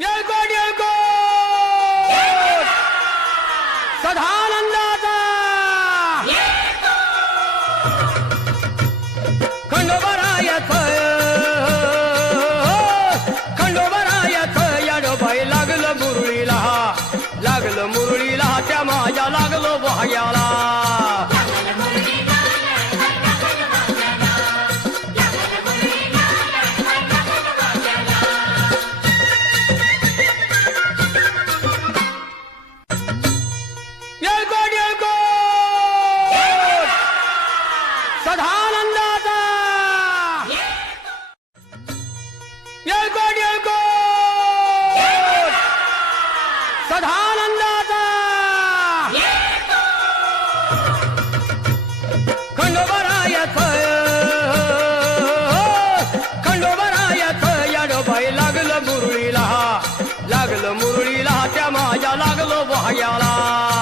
येळकोट येळकोट सदानंदाचा खंडोबरायाचं याडोबाई लागलं मुरळीला त्या माझ्या लागलो भाग्याला येळकोट येळकोट सदानंदाचा येळकोट येळकोट सदानंदाचा खंडोबरायाचं याडोबाई लागलं मुरळीला त्या माझ्या लागलो भाग्याला